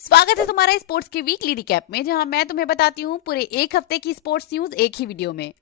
स्वागत है तुम्हारा स्पोर्ट्स के वीकली रिकैप में, जहां मैं तुम्हें बताती हूँ पूरे एक हफ्ते की स्पोर्ट्स न्यूज एक ही वीडियो में।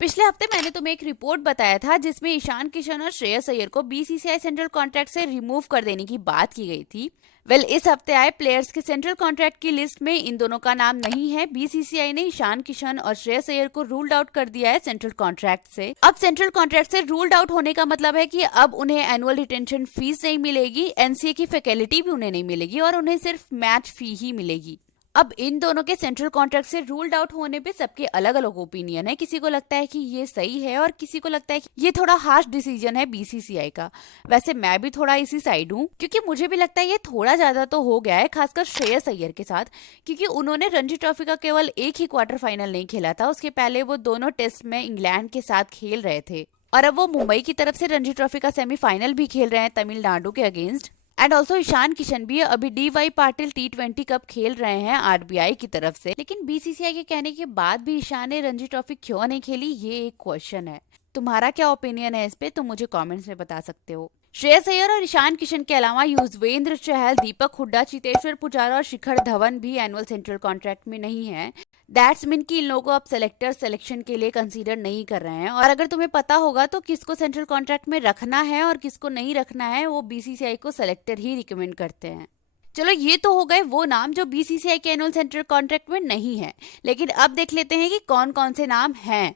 पिछले हफ्ते मैंने तुम्हें एक रिपोर्ट बताया था जिसमें ईशान किशन और श्रेयस अय्यर को बीसीसीआई सेंट्रल कॉन्ट्रैक्ट से रिमूव कर देने की बात की गई थी। इस हफ्ते आए प्लेयर्स के सेंट्रल कॉन्ट्रैक्ट की लिस्ट में इन दोनों का नाम नहीं है। बीसीसीआई ने ईशान किशन और श्रेयस अय्यर को रूल्ड आउट कर दिया है सेंट्रल कॉन्ट्रैक्ट से। अब सेंट्रल कॉन्ट्रैक्ट से रूल्ड आउट होने का मतलब है कि अब उन्हें एनुअल रिटेंशन फीस नहीं मिलेगी, एनसीए की फैकल्टी भी उन्हें नहीं मिलेगी और उन्हें सिर्फ मैच फी ही मिलेगी। अब इन दोनों के सेंट्रल कॉन्ट्रैक्ट से रूल्ड आउट होने पे सबके अलग अलग ओपिनियन है। किसी को लगता है कि ये सही है और किसी को लगता है कि ये थोड़ा हार्श डिसीजन है बीसीसीआई का। वैसे मैं भी थोड़ा इसी साइड हूँ, क्योंकि मुझे भी लगता है ये थोड़ा ज्यादा तो हो गया है, खासकर श्रेयस अय्यर के साथ, क्योंकि उन्होंने रणजी ट्रॉफी का केवल एक ही क्वार्टर फाइनल नहीं खेला था। उसके पहले वो दोनों टेस्ट में इंग्लैंड के साथ खेल रहे थे और अब वो मुंबई की तरफ से रणजी ट्रॉफी का सेमीफाइनल भी खेल रहे हैं तमिलनाडु के against. And also Ishan Kishan भी अभी डी.वाई. पाटिल T20 कप खेल रहे हैं आरबीआई की तरफ से। लेकिन बीसीसीआई के कहने के बाद भी ईशान ने रणजी ट्रॉफी क्यों नहीं खेली, ये एक क्वेश्चन है। तुम्हारा क्या ओपिनियन है इस पे, तुम मुझे कमेंट्स में बता सकते हो। श्रेयस अय्यर और ईशान किशन के अलावा युजवेंद्र चहल, दीपक हुड्डा, चेतेश्वर पुजारा और शिखर धवन भी एनुअल सेंट्रल कॉन्ट्रैक्ट में नहीं है। दैट्स मीन कि इन लोगों को अब सेलेक्टर सिलेक्शन के लिए कंसीडर नहीं कर रहे हैं। और अगर तुम्हें पता होगा तो किसको सेंट्रल कॉन्ट्रैक्ट में रखना है और किसको नहीं रखना है, वो बीसीसीआई को सेलेक्टर ही रिकमेंड करते हैं। चलो, ये तो हो गए वो नाम जो बीसीसीआई के एनुअल सेंट्रल कॉन्ट्रैक्ट में नहीं है। लेकिन अब देख लेते हैं कि कौन कौन से नाम हैं।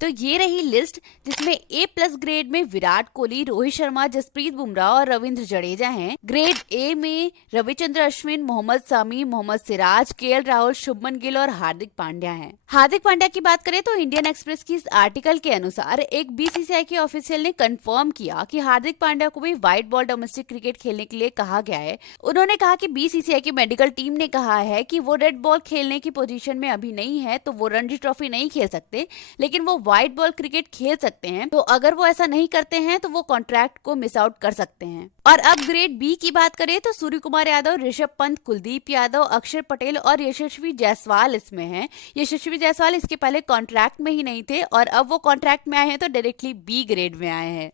तो ये रही लिस्ट, जिसमें A+ ग्रेड में विराट कोहली, रोहित शर्मा, जसप्रीत बुमराह और रविंद्र जडेजा हैं। ग्रेड A में रविचंद्र अश्विन, मोहम्मद सामी, मोहम्मद सिराज, केएल राहुल, शुभमन गिल और हार्दिक पांड्या हैं। हार्दिक पांड्या की बात करें तो इंडियन एक्सप्रेस की इस आर्टिकल के अनुसार एक बीसीसीआई के ऑफिशियल ने कंफर्म किया कि हार्दिक पांड्या को भी व्हाइट बॉल डोमेस्टिक क्रिकेट खेलने के लिए कहा गया है। उन्होंने कहा कि बीसीसीआई की मेडिकल टीम ने कहा है कि वो रेड बॉल खेलने की पोजीशन में अभी नहीं है, तो वो रणजी ट्रॉफी नहीं खेल सकते, लेकिन वो व्हाइट बॉल क्रिकेट खेल सकते हैं। तो अगर वो ऐसा नहीं करते हैं तो वो कॉन्ट्रैक्ट को मिस आउट कर सकते हैं। और अब ग्रेड बी की बात करें तो सूर्य कुमार यादव, ऋषभ पंत, कुलदीप यादव, अक्षर पटेल और यशस्वी जायसवाल इसमें हैं। यशस्वी जायसवाल इसके पहले कॉन्ट्रैक्ट में ही नहीं थे और अब वो कॉन्ट्रैक्ट में आए हैं तो डायरेक्टली बी ग्रेड में आए हैं।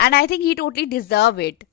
And I think he totally deserve it.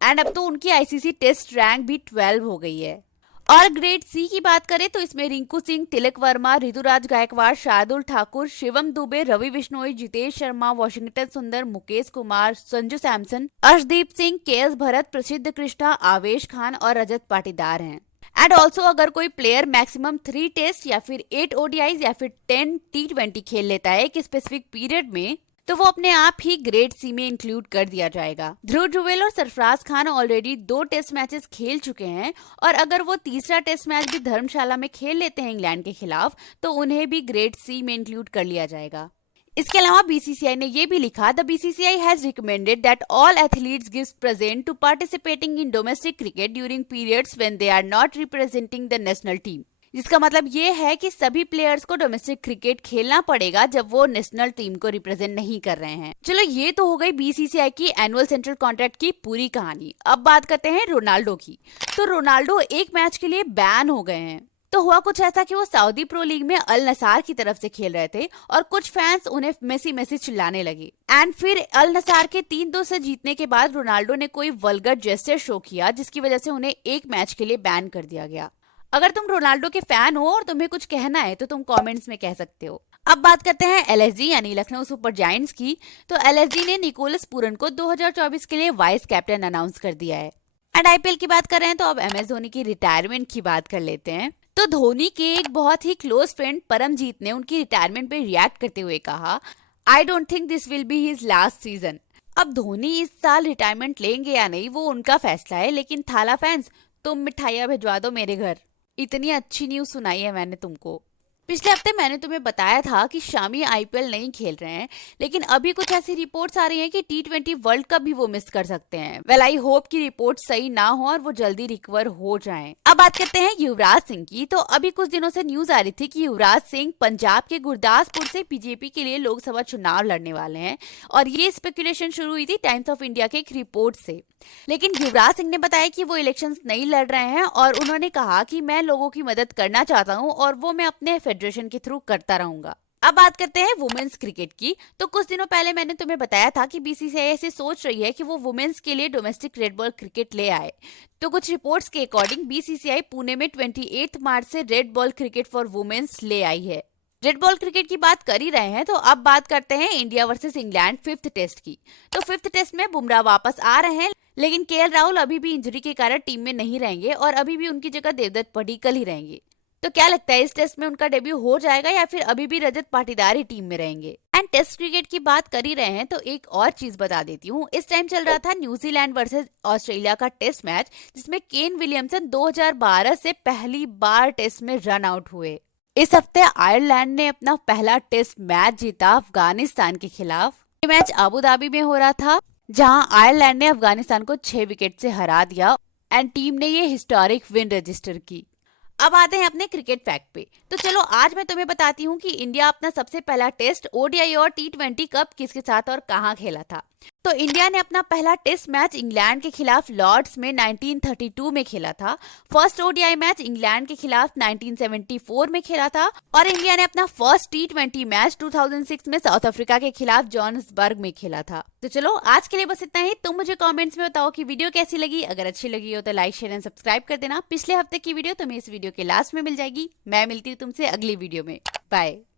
And अब तो उनकी आईसीसी टेस्ट रैंक भी 12 हो गई है। और ग्रेड सी की बात करें तो इसमें रिंकू सिंह, तिलक वर्मा, ऋतुराज गायकवाड़, शार्दुल ठाकुर, शिवम दुबे, रवि बिश्नोई, जितेश शर्मा, वॉशिंगटन सुंदर, मुकेश कुमार, संजू सैमसन, अर्शदीप सिंह, केएस भरत, प्रसिद्ध कृष्णा, आवेश खान और रजत पाटीदार हैं। एंड ऑल्सो अगर कोई प्लेयर मैक्सिमम 3 टेस्ट या फिर 8 ODIs या फिर 10 T20 खेल लेता है एक स्पेसिफिक पीरियड में, तो वो अपने आप ही ग्रेड सी में इंक्लूड कर दिया जाएगा। ध्रुव जुवेल और Sarfaraz Khan already 2 test matches खेल चुके हैं और अगर वो तीसरा टेस्ट मैच भी धर्मशाला में खेल लेते हैं इंग्लैंड के खिलाफ, तो उन्हें भी ग्रेड सी में इंक्लूड कर लिया जाएगा। इसके अलावा बीसीसीआई ने ये भी लिखा, the BCCI has recommended that all athletes gives present to participating in domestic cricket during periods when they are not representing the national team. जिसका मतलब ये है कि सभी प्लेयर्स को डोमेस्टिक क्रिकेट खेलना पड़ेगा जब वो नेशनल टीम को रिप्रेजेंट नहीं कर रहे हैं। चलो, ये तो हो गई बीसीसीआई की एनुअल सेंट्रल कॉन्ट्रैक्ट की पूरी कहानी। अब बात करते हैं रोनाल्डो की। तो रोनाल्डो एक मैच के लिए बैन हो गए हैं। तो हुआ कुछ ऐसा कि वो सऊदी प्रो लीग में अल नसार की तरफ से खेल रहे थे और कुछ फैंस उन्हें मेसी मेसी चिल्लाने लगे। एंड फिर अल नसार के 3-2 से जीतने के बाद रोनाल्डो ने कोई वल्गर जेस्चर शो किया, जिसकी वजह से उन्हें एक मैच के लिए बैन कर दिया गया। अगर तुम रोनाल्डो के फैन हो और तुम्हें कुछ कहना है तो तुम कमेंट्स में कह सकते हो। अब बात करते हैं एलएसजी यानी लखनऊ सुपर जायंट्स की। तो एलएसजी ने निकोलस पूरन को 2024 के लिए वाइस कैप्टन अनाउंस कर दिया है। एंड आईपीएल की बात कर रहे हैं तो अब MS धोनी की रिटायरमेंट की बात कर लेते हैं। तो धोनी के एक बहुत ही क्लोज फ्रेंड परमजीत ने उनकी रिटायरमेंट पे रिएक्ट करते हुए कहा, I don't think this will be his last season. अब धोनी इस साल रिटायरमेंट लेंगे या नहीं वो उनका फैसला है, लेकिन थाला फैंस, तुम मिठाइयाँ भिजवा दो मेरे घर। इतनी अच्छी न्यूज सुनाई है मैंने तुमको। पिछले हफ्ते मैंने तुम्हें बताया था कि शामी आईपीएल नहीं खेल रहे हैं, लेकिन अभी कुछ ऐसी रिपोर्ट्स आ रही हैं कि T20 वर्ल्ड कप भी वो मिस कर सकते हैं। वेल, आई होप कि रिपोर्ट सही ना हो और वो जल्दी रिकवर हो जाएं। अब बात करते हैं युवराज सिंह की। तो अभी कुछ दिनों से न्यूज आ रही थी कि युवराज सिंह पंजाब के गुरदासपुर से बीजेपी के लिए लोकसभा चुनाव लड़ने वाले हैं और ये स्पेकुलेशन शुरू हुई थी टाइम्स ऑफ इंडिया के एक रिपोर्ट से। लेकिन युवराज सिंह ने बताया कि वो इलेक्शंस नहीं लड़ रहे हैं और उन्होंने कहा कि मैं लोगों की मदद करना चाहता हूं और वो मैं अपने फेडरेशन के थ्रू करता रहूंगा। अब बात करते हैं वुमेन्स क्रिकेट की। तो कुछ दिनों पहले मैंने तुम्हें बताया था कि बीसीसीआई ऐसे सोच रही है कि वो वुमेन्स के लिए डोमेस्टिक रेड बॉल क्रिकेट ले आए। तो कुछ रिपोर्ट्स के अकॉर्डिंग बीसीसीआई पुणे में 28 मार्च से red ball cricket for womens ले आई है। रेड बॉल क्रिकेट की बात कर ही रहे हैं तो अब बात करते हैं India versus England 5th test की। तो 5th टेस्ट में बुमराह वापस आ रहे हैं, लेकिन केएल राहुल अभी भी इंजरी के कारण टीम में नहीं रहेंगे और अभी भी उनकी जगह देवदत्त पडिक्कल ही रहेंगे। तो क्या लगता है, इस टेस्ट में उनका डेब्यू हो जाएगा या फिर अभी भी रजत पाटीदार ही टीम में रहेंगे? एंड टेस्ट क्रिकेट की बात कर ही रहे हैं तो एक और चीज बता देती हूँ। इस टाइम चल रहा था न्यूजीलैंड वर्सेस ऑस्ट्रेलिया का टेस्ट मैच, जिसमें केन विलियमसन 2012 से पहली बार टेस्ट में रन आउट हुए। इस हफ्ते आयरलैंड ने अपना पहला टेस्ट मैच जीता अफगानिस्तान के खिलाफ। ये मैच अबू धाबी में हो रहा था, जहां आयरलैंड ने अफगानिस्तान को 6 विकेट से हरा दिया एंड टीम ने ये हिस्टोरिक विन रजिस्टर की। अब आते हैं अपने क्रिकेट फैक्ट पे। तो चलो आज मैं तुम्हें बताती हूँ कि इंडिया अपना सबसे पहला टेस्ट ओडीआई और टी20 कब किसके साथ और कहाँ खेला था। तो इंडिया ने अपना पहला टेस्ट मैच इंग्लैंड के खिलाफ लॉर्ड्स में 1932 में खेला था। फर्स्ट ओडीआई मैच इंग्लैंड के खिलाफ 1974 में खेला था और इंडिया ने अपना फर्स्ट टी20 मैच 2006 में साउथ अफ्रीका के खिलाफ जोहान्सबर्ग में खेला था। तो चलो आज के लिए बस इतना ही। तुम मुझे कमेंट्स में बताओ कि वीडियो कैसी लगी। अगर अच्छी लगी हो तो लाइक शेयर एंड सब्सक्राइब कर देना। पिछले हफ्ते की वीडियो तुम्हें इस वीडियो के लास्ट में मिल जाएगी। मैं मिलती हूँ तुमसे अगली वीडियो में। बाय।